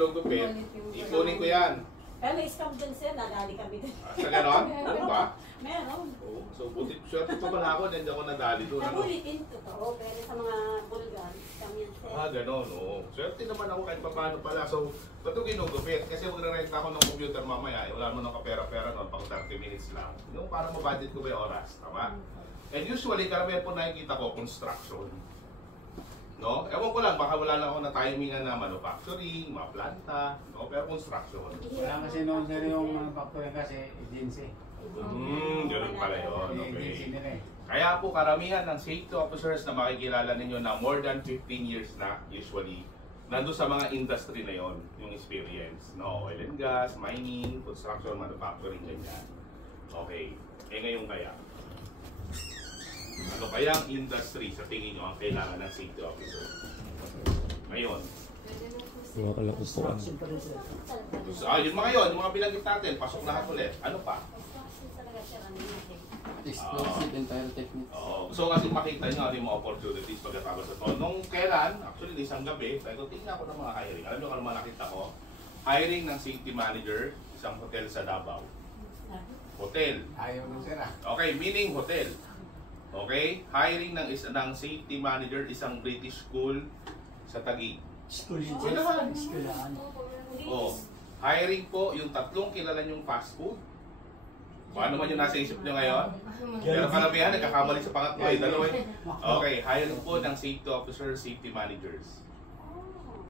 Logoped, ipunin ko yan. Pero may scam din sir, nadali kami din. Sa ganon? Ano ba? Meron. Oo. So, buti, swerte pa pala ako, nandiyan ko nadali doon. Ano? Nabulitin, totoo. Pero sa mga bulgar, scam yan sir. Ganon, oo. Swerte naman ako kahit paano pala. So, ba't yung ginugupit? Kasi magre-rent ako ng computer mamaya. Wala mo ng kapera-pera noon, pang 30 minutes lang. Yung para mabudget ko ba yung oras, tama? And usually, karamihan po nakikita ko, construction. No? Ewan ko lang, baka wala lang ako na timingan na manufacturing, mga planta, no? Pero construction. Wala kasi noon sir yung manufacturing kasi agency. Ganun pala yun. Agency nila Okay. Kaya po karamihan ng safety officers na makikilala ninyo na more than 15 years na usually, nandun sa mga industry na yon yung experience. No? Oil and gas, mining, construction, manufacturing, ganyan. Okay. Ngayon kaya, ano kaya ang industry sa tingin nyo ang kailangan ng safety officer? Ngayon. Mga kalang upuan. Yung mga yun, yung mga binanggit natin, pasok lahat ulit. Ano pa? Explosive and pyrotechnics. So kasi makita nyo yung mga opportunities pagkatapos sa to. Nung kailan, actually isang gabi, tayo tingnan ko ng mga hiring. Alam nyo kung ano mga nakita ko? Hiring ng safety manager, isang hotel sa Davao. Hotel. Ayaw nun sir ah. Okay, meaning hotel. Okay? Hiring ng safety manager, isang British school sa Taguig. School yun. Skulahan. Oh, hiring po yung tatlong kilala yung fast food. Kung ano man yung nasa isip nyo ngayon. Pero karamihan, nagkakamali sa pangatlo. Dalawa. Okay, hiring po ng safety officer, safety managers.